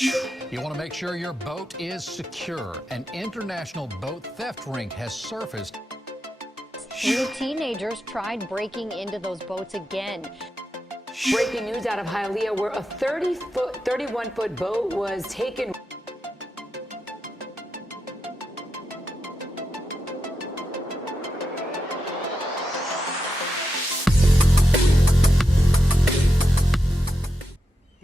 You want to make sure your boat is secure. An international boat theft ring has surfaced. New teenagers tried breaking into those boats again. Breaking news out of Hialeah, where a 31-foot boat was taken.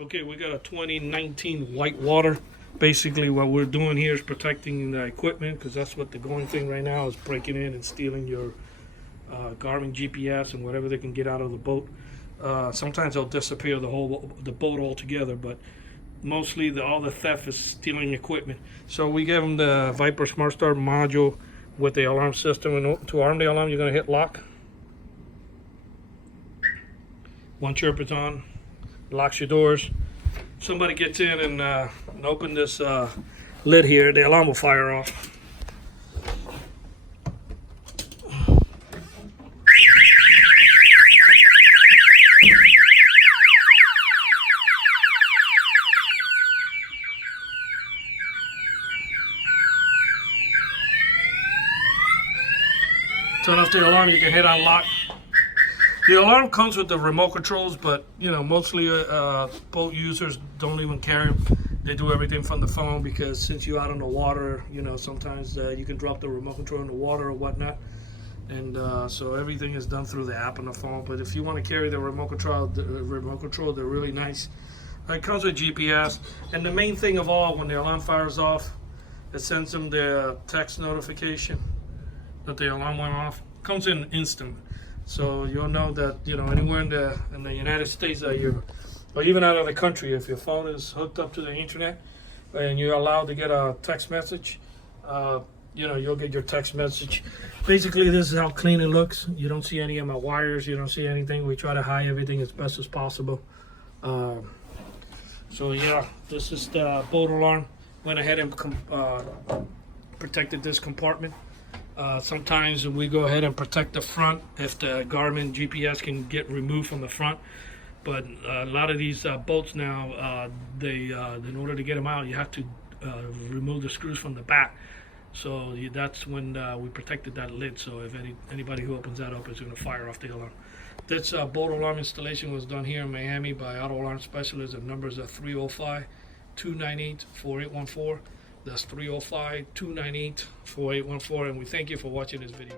Okay, we got a 2019 Whitewater. Basically, what we're doing here is protecting the equipment, because that's what the going thing right now is, breaking in and stealing your Garmin GPS and whatever they can get out of the boat. Sometimes they'll disappear the boat altogether, but mostly all the theft is stealing equipment. So we give them the Viper Smart Start module with the alarm system, and to arm the alarm, you're going to hit lock. One chirp is on, locks your doors. Somebody gets in and open this lid here, the alarm will fire off. Turn off the alarm, you can hit unlock. The alarm comes with the remote controls, but you know, mostly boat users don't even carry them. They do everything from the phone, because since you're out on the water, you know, sometimes you can drop the remote control in the water or whatnot. And so everything is done through the app on the phone. But if you want to carry the remote control, they're really nice. It comes with GPS, and the main thing of all, when the alarm fires off, it sends them the text notification that the alarm went off. It comes in instant, so you'll know that, you know, anywhere in the United States that you're, or even out of the country, if your phone is hooked up to the internet and you're allowed to get a text message, you know, you'll get your text message. Basically, this is how clean it looks. You don't see any of my wires, you don't see anything. We try to hide everything as best as possible. So yeah, this is the boat alarm. Went ahead and protected this compartment. Sometimes we go ahead and protect the front if the Garmin GPS can get removed from the front. But a lot of these boats now, in order to get them out, you have to remove the screws from the back. So that's when we protected that lid. So if anybody who opens that up is going to fire off the alarm. This boat alarm installation was done here in Miami by Auto Alarm Specialists. The numbers are 305-298-4814. That's 305-298-4814, and we thank you for watching this video.